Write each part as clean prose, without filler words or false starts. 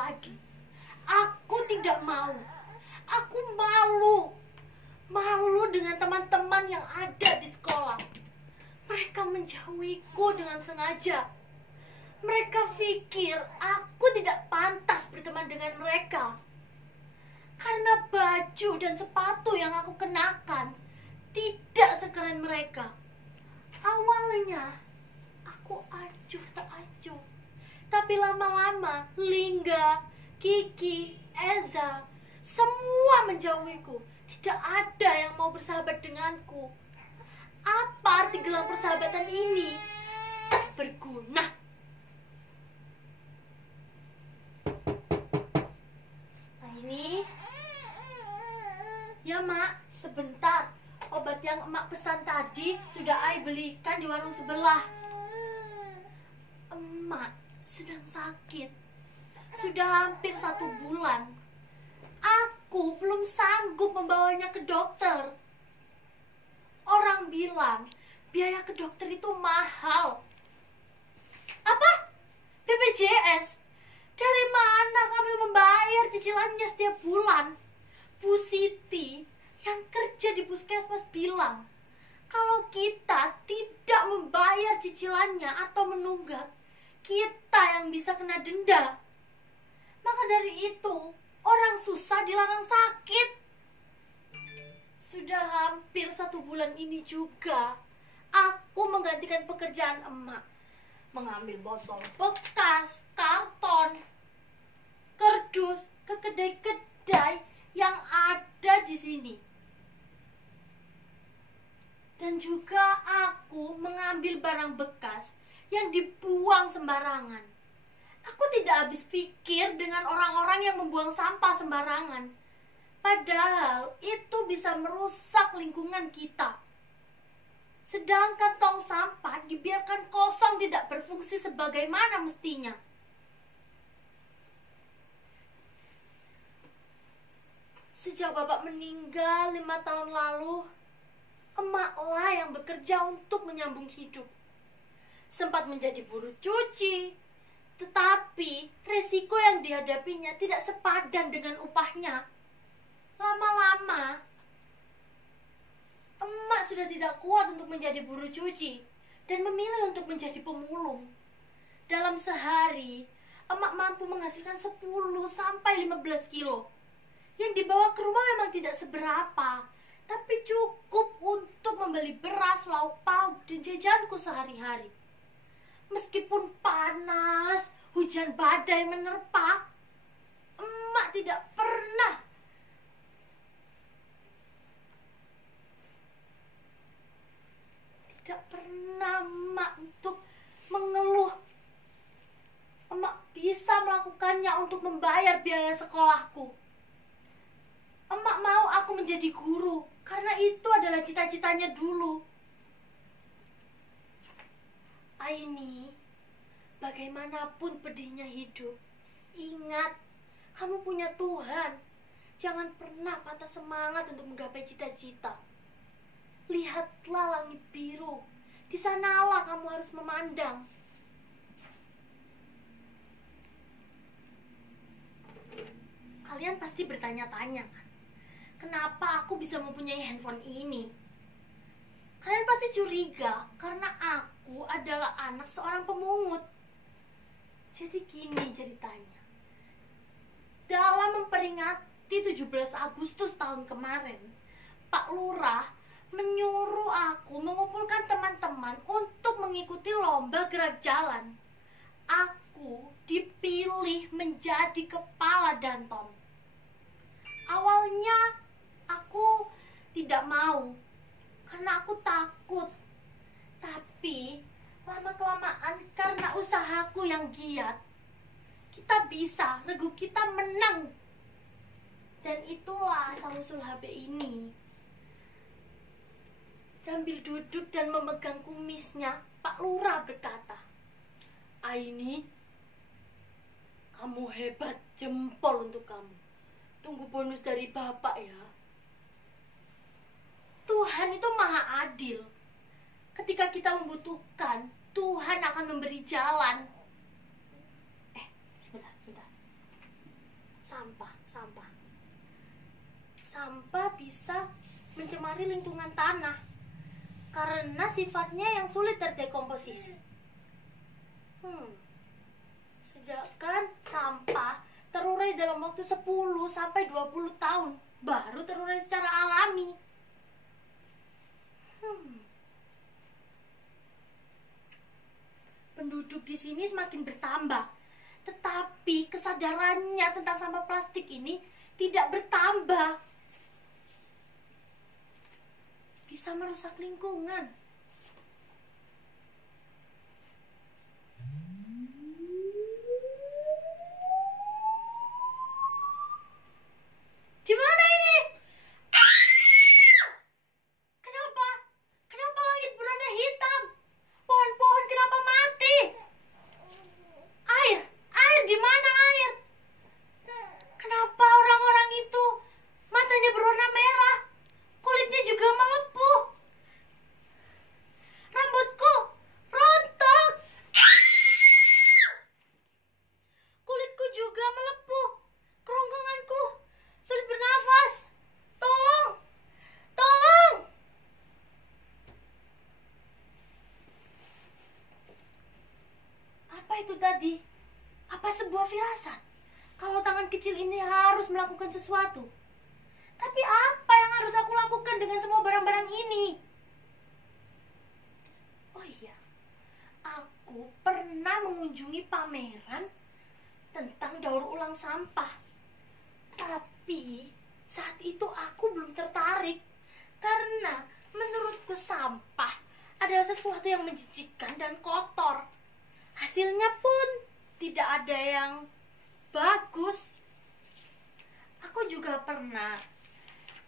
lagi. Aku tidak mau. Aku malu. Malu dengan teman-teman yang ada di sekolah. Mereka menjauhiku dengan sengaja. Mereka pikir aku tidak pantas berteman dengan mereka. Karena baju dan sepatu yang aku kenakan tidak sekeren mereka. Awalnya aku acuh tak acuh. Tapi lama-lama Lingga, Kiki, Eza semua menjauhiku. Tidak ada yang mau bersahabat denganku. Apa arti gelang persahabatan ini? Tak berguna. Ini ya mak, sebentar. Obat yang emak pesan tadi sudah Ai belikan di warung sebelah. Emak sedang sakit. Sudah hampir 1 bulan. Aku belum sanggup membawanya ke dokter. Orang bilang biaya ke dokter itu mahal. Apa? BPJS? Dari mana kami membayar cicilannya setiap bulan? Bu Siti yang kerja di puskesmas bilang, kalau kita tidak membayar cicilannya atau menunggak, kita yang bisa kena denda. Maka dari itu, orang susah dilarang sakit. Sudah hampir 1 bulan ini juga, aku menggantikan pekerjaan emak. Mengambil botol bekas, karton, kardus ke kedai-kedai yang ada di sini. Dan juga aku mengambil barang bekas yang dibuang sembarangan. Aku tidak habis pikir dengan orang-orang yang membuang sampah sembarangan. Padahal itu bisa merusak lingkungan kita. Sedangkan tong sampah dibiarkan kosong tidak berfungsi sebagaimana mestinya. Sejak bapak meninggal 5 tahun lalu, emaklah yang bekerja untuk menyambung hidup. Sempat menjadi buruh cuci, tetapi resiko yang dihadapinya tidak sepadan dengan upahnya. Lama-lama, emak sudah tidak kuat untuk menjadi buruh cuci dan memilih untuk menjadi pemulung. Dalam sehari, emak mampu menghasilkan 10-15 kilo. Yang dibawa ke rumah memang tidak seberapa, tapi cukup untuk membeli beras, lauk pauk, dan jajanku sehari-hari. Meskipun panas, hujan badai menerpa, emak tidak pernah emak untuk mengeluh. Emak bisa melakukannya untuk membayar biaya sekolahku. Emak mau aku menjadi guru karena itu adalah cita-citanya dulu. Aini, bagaimanapun pedihnya hidup, ingat, kamu punya Tuhan. Jangan pernah patah semangat untuk menggapai cita-cita. Lihatlah langit biru. Di sanalah kamu harus memandang. Kalian pasti bertanya-tanya kan? Kenapa aku bisa mempunyai handphone ini? Kalian pasti curiga karena aku adalah anak seorang pemungut. Jadi gini ceritanya. Dalam memperingati 17 Agustus tahun kemarin, Pak Lurah menyuruh aku mengumpulkan teman-teman untuk mengikuti lomba gerak jalan. Aku dipilih menjadi kepala danton. Awalnya aku tidak mau karena aku takut. Tapi lama-kelamaan karena usahaku yang giat, kita bisa, regu kita menang. Dan itulah asal-usul HB ini. Sambil duduk dan memegang kumisnya, Pak Lurah berkata, Aini, kamu hebat, jempol untuk kamu. Tunggu bonus dari Bapak ya. Tuhan itu maha adil. Ketika kita membutuhkan, Tuhan akan memberi jalan. Sebentar. sampah. Sampah bisa mencemari lingkungan tanah karena sifatnya yang sulit terdekomposisi. Sejakan sampah terurai dalam waktu 10 sampai 20 tahun baru terurai secara alami. Penduduk di sini semakin bertambah, tetapi kesadarannya tentang sampah plastik ini tidak bertambah. Bisa merusak lingkungan. Di mana ini? Kenapa? Kenapa langit berwarna hitam? Pohon-pohon kenapa mati? Air di mana air? Kenapa orang-orang itu matanya berwarna merah? Kulitnya juga melepuh. Rambutku rontok. Kulitku juga melepuh. Kerongkonganku sulit bernafas. Tolong. Apa itu tadi? Apa sebuah firasat? Kalau tangan kecil ini harus melakukan sesuatu. Tapi apa yang harus aku lakukan dengan semua barang-barang ini? Oh iya, aku pernah mengunjungi pameran tentang daur ulang sampah. Tapi saat itu aku belum tertarik karena menurutku sampah adalah sesuatu yang menjijikkan dan kotor. Hasilnya pun tidak ada yang bagus. Aku juga pernah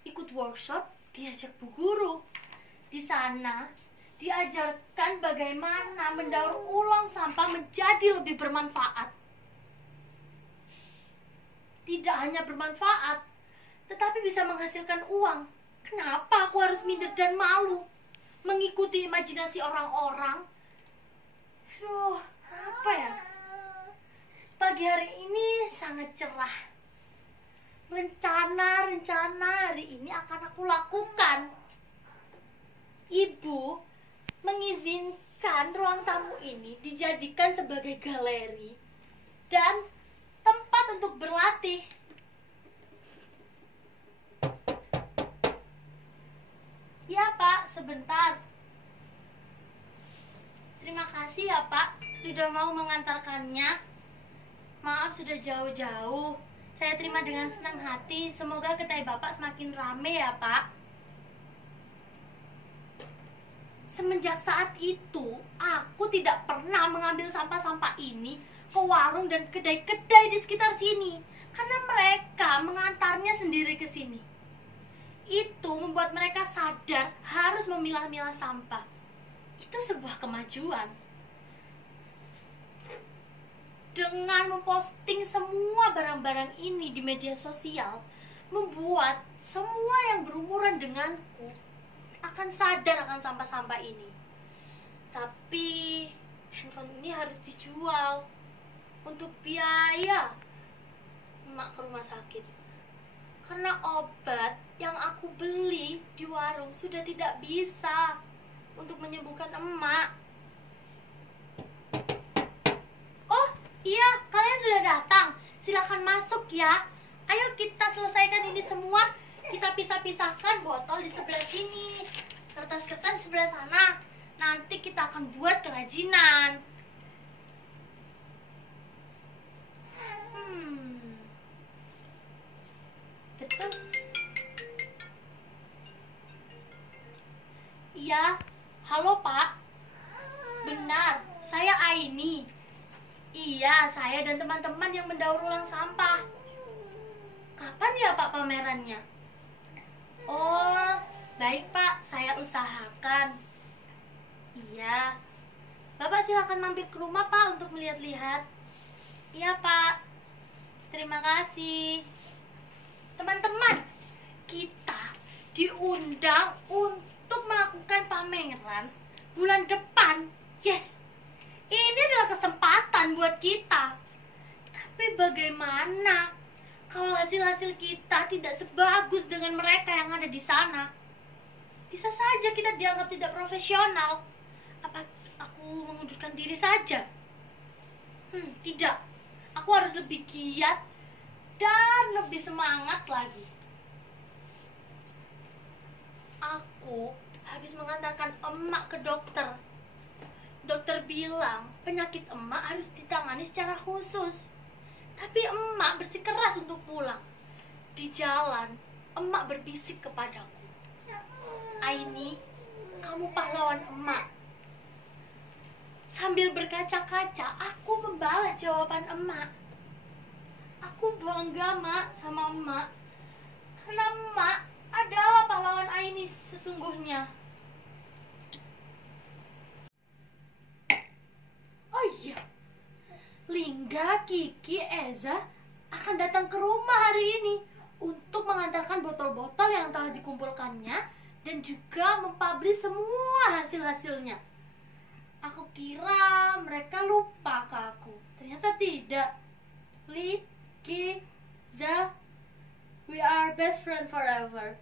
ikut workshop diajak Bu Guru. Di sana diajarkan bagaimana mendaur ulang sampah menjadi lebih bermanfaat. Tidak hanya bermanfaat, tetapi bisa menghasilkan uang. Kenapa aku harus minder dan malu mengikuti imajinasi orang-orang? Aduh, apa ya? Pagi hari ini sangat cerah. Rencana hari ini akan aku lakukan. Ibu mengizinkan ruang tamu ini dijadikan sebagai galeri dan tempat untuk berlatih. Ya Pak, sebentar. Terima kasih ya Pak, sudah mau mengantarkannya. Maaf sudah jauh-jauh. Saya terima dengan senang hati. Semoga kedai Bapak semakin rame ya Pak. Semenjak saat itu, aku tidak pernah mengambil sampah-sampah ini ke warung dan kedai-kedai di sekitar sini. Karena mereka mengantarnya sendiri ke sini. Itu membuat mereka sadar harus memilah-milah sampah. Itu sebuah kemajuan. Dengan memposting semua barang-barang ini di media sosial, membuat semua yang berumuran denganku akan sadar akan sampah-sampah ini. Tapi handphone ini harus dijual untuk biaya emak ke rumah sakit. Karena obat yang aku beli di warung sudah tidak bisa untuk menyembuhkan emak. Oh iya, kalian sudah datang. Silakan masuk ya. Ayo kita selesaikan ini semua. Kita pisah-pisahkan botol di sebelah sini, kertas-kertas di sebelah sana. Nanti kita akan buat kerajinan. Betul. Iya, halo Pak. Benar, saya Aini. Iya, saya dan teman-teman yang mendaur ulang sampah. Kapan ya Pak pamerannya? Oh, baik Pak, saya usahakan. Iya. Bapak silakan mampir ke rumah Pak untuk melihat-lihat. Iya Pak. Terima kasih. Teman-teman, kita diundang untuk melakukan pameran bulan depan. Yes. Ini adalah kesempatan buat kita. Tapi bagaimana kalau hasil-hasil kita tidak sebagus dengan mereka yang ada di sana, bisa saja kita dianggap tidak profesional. Apa aku mengundurkan diri saja? Tidak. Aku harus lebih giat dan lebih semangat lagi. Aku habis mengantarkan emak ke dokter. Dokter bilang penyakit emak harus ditangani secara khusus. Tapi emak bersikeras untuk pulang. Di jalan, emak berbisik kepadaku, "Aini, kamu pahlawan emak." Sambil berkaca-kaca, aku membalas jawaban emak. Aku bangga, Mak, sama emak. Karena emak adalah pahlawan Aini sesungguhnya. Oh iya, Lingga, Kiki, Eza akan datang ke rumah hari ini untuk mengantarkan botol-botol yang telah dikumpulkannya dan juga mempublish semua hasil-hasilnya. Aku kira mereka lupa ke aku. Ternyata tidak. Li, Ki, Za, we are best friend forever.